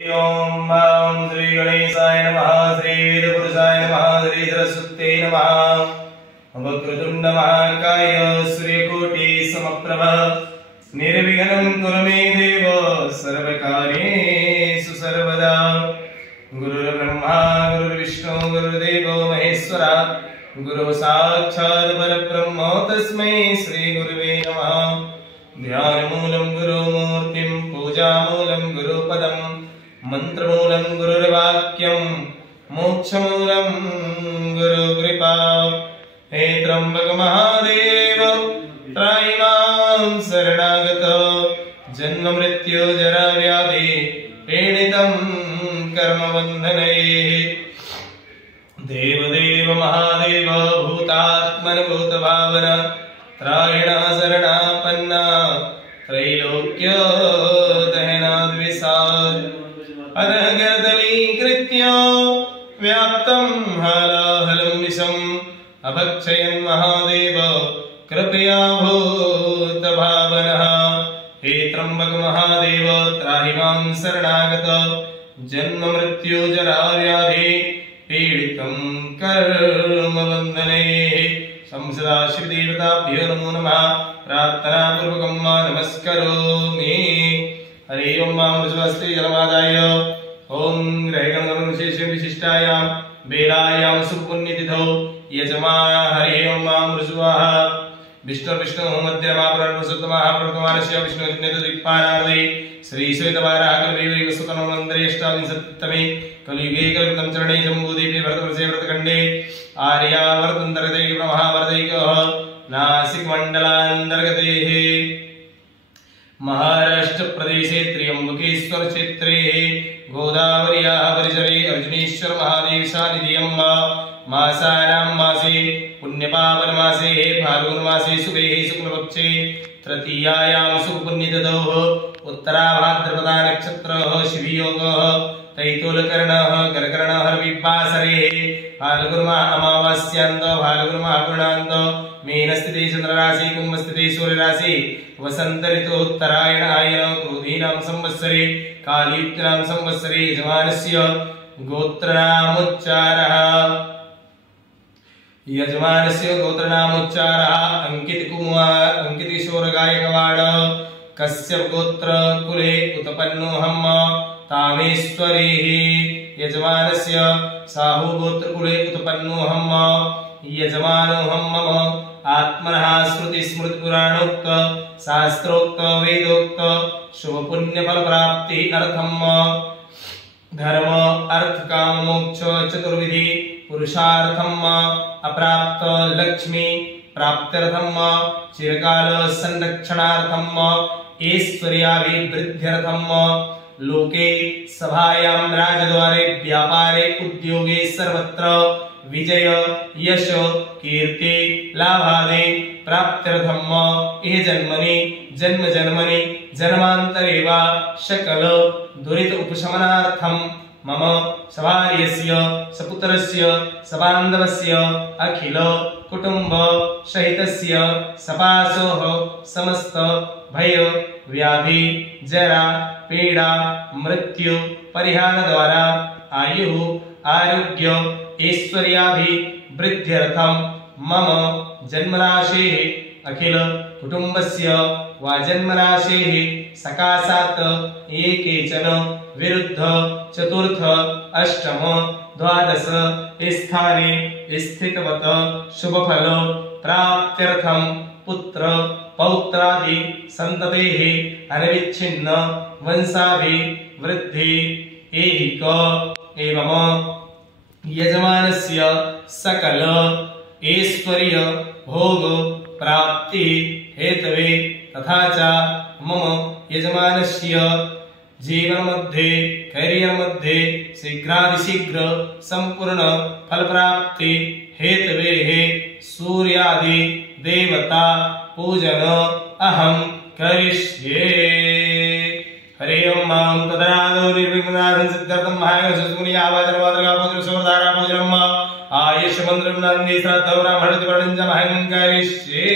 ओम श्री गणेशाय नमः। श्री वेदपुरुषाय नमः। श्री सरस्वत्यै नमः। वक्रतुंड महाकाय सूर्यकोटि समप्रभ निर्विघ्नं कुरु मे देव सर्वकार्येषु सर्वदा। गुरुर्ब्रह्मा गुरुर्विष्णु गुरुर्देवो महेश्वरा गुरु साक्षात् परब्रह्म तस्मै श्री गुरुवे नमः। ध्यानमूलं गुरुमूर्तिं पूजामूलं गुरुपदं मंत्रमूलं गुरुर्वाक्यं मोक्षमूलं गुरुकृपा। हे त्र्यंबक महादेव त्राहि मां शरणागत जन्म मृत्यु जरा व्याधि पीडितं कर्मबन्धनैः। देवदेव महादेव भूतात्मन भूतभावन त्रायण शरणापन्ना त्रैलोक्य दहनाद्विषाद अनगदलीकृत्य व्याप्तं हालाहलं विषम् अभक्षयन् महादेव कृपया भूतभावनः। हे त्र्यंबक महादेव त्राहि मां शरणागत जन्म मृत्यु जरा व्याधि पीडितं कर्मबन्धनैः। संसदा श्रीदेवताभ्यो नमो नमः। प्रार्थना पूर्वकं नमस्करोमि। हरि ओम मृषभस्ते जलमादाय ओम ग्रहगणगण विशिष्टायां बेलायां सुपुण्यतिथौ यजमान हरि ओम मृषभः विष्णु विष्णु मध्यमापुरुषोत्तमः प्रथमानस्य विष्णुदिक्पारार्धे श्री श्वेतवाराहकल्पे सुतनोन्द्रेष्टाविंशतितमे कलियुगे कल्पितं चरणे जम्बूद्वीपे भरतवर्षे भरतखण्डे आर्यावर्तन्तर्गते महाभारतैकः नासिकमण्डलान्तर्गतेः महाराष्ट्र प्रदेशे त्र्यंबकेश्वर क्षेत्रे गोदावर्याः परिसरे अर्जुनेश्वर महादेव सानिध्यं मासानां मासे पुण्यपावन मासे फाल्गुन मासे शुभे शुक्लपक्षे तृतीयायां शुभपुण्यतिथौ उत्तराभाद्रपदा नक्षत्रः शिवयोगः तैतुलकर्णः करकर्णः रविवासरे फाल्गुनमाह अमावास्यान्त फाल्गुनमाह पूर्णान्त मीनस्थिते चंद्रराशि कुंभस्थिते सूर्यराशि वसंत ऋतु उत्तरायण आयन क्रोधीनां संवत्सरे कालीयुक्तानां संवत्सरे यजमानस्य गोत्रनामोच्चारः अंकित किशोर गायकवाड़ कश्यप गोत्र कुले उत्पन्नोऽहं तामेश्वरेः। यजमानस्य साहू गोत्र कुले उत्पन्नोऽहं यजमानोऽहं मम आत्मनः श्रुति स्मृति पुराणोक्त शास्त्रोक्त वेदोक्त शुभ पुण्य फल प्राप्ति अर्थम धर्म अर्थ काम मोक्ष चतुर्विधि पुरुषार्थम अप्राप्त लक्ष्मी प्राप्त्यर्थम चिरकाल संरक्षणार्थम ऐश्वर्याभिवृद्ध्यर्थम लोके सभायां राजद्वारे व्यापारे उद्योगे सर्वत्र विजय यश कीर्ति लाभादि प्राप्त्यर्थम इह जन्मनि जन्म जन्मनि जन्मान्तरे वा सकल दुरित उपशमनार्थम मम सभार्यस्य सपुत्रस्य सबान्धवस्य अखिल कुटुंब सहितस्य सपासोः समस्त भय व्याधि जरा पीड़ा मृत्यु परिहार द्वारा आयु आरोग्य ऐश्वर्याभिवृद्ध्यर्थं मम जन्मराशेः अखिल कुटुंबस्य वा जन्मराशेः सकाशात् ये केचन विरुद्ध चतुर्थ अष्टम द्वादश स्थाने स्थितवत शुभफल प्राप्त्यर्थं पुत्र पौत्रादि संततेः अनविच्छिन्न वंशाभिवृद्धि ऐहिक एवं यजमानस्य सकल ऐश्वर्य भोग प्राप्ति हेतवे तथा च मम यजमानस्य जीवन मध्ये कैरियर मध्ये शीघ्रातिशीघ्र संपूर्ण फल प्राप्ति हेतवे सूर्यादि देवता पूजन अहं करिष्ये। हरि ओम तदनादो निर्विघ्नार्थं सिद्ध्यर्थं महायोगसुमुनि आवाचनवादगा पूजनसोमधारा पूजनम् आयुष मंत्रं नंदी श्रद्धौ ब्राह्मणति वर्णं च महं करिष्ये।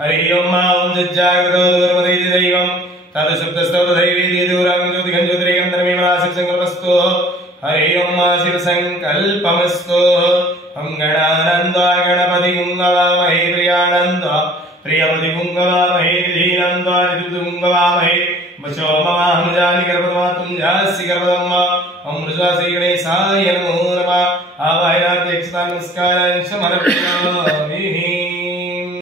हरि ओम जज्जागतो दुर्मदेति दैवं तद साधुसप्तस्तवदैवेदी दूरां ज्योतिगं ज्योतिरेकं संकल्पस्तु हरे ओम शिव संकल्पमस्तु हम गणानंदा गणपति गुंगवामहे प्रियानंदा प्रियपति गुंगवामहे धीनंदा निधु गुंगवामहे वचो ममाहं जानि गर्भमातुं जासि गर्भदम्मा ओम ऋजासि गणेशाय नमो नमः आवाहयामि नमस्कारान् समर्पयामि।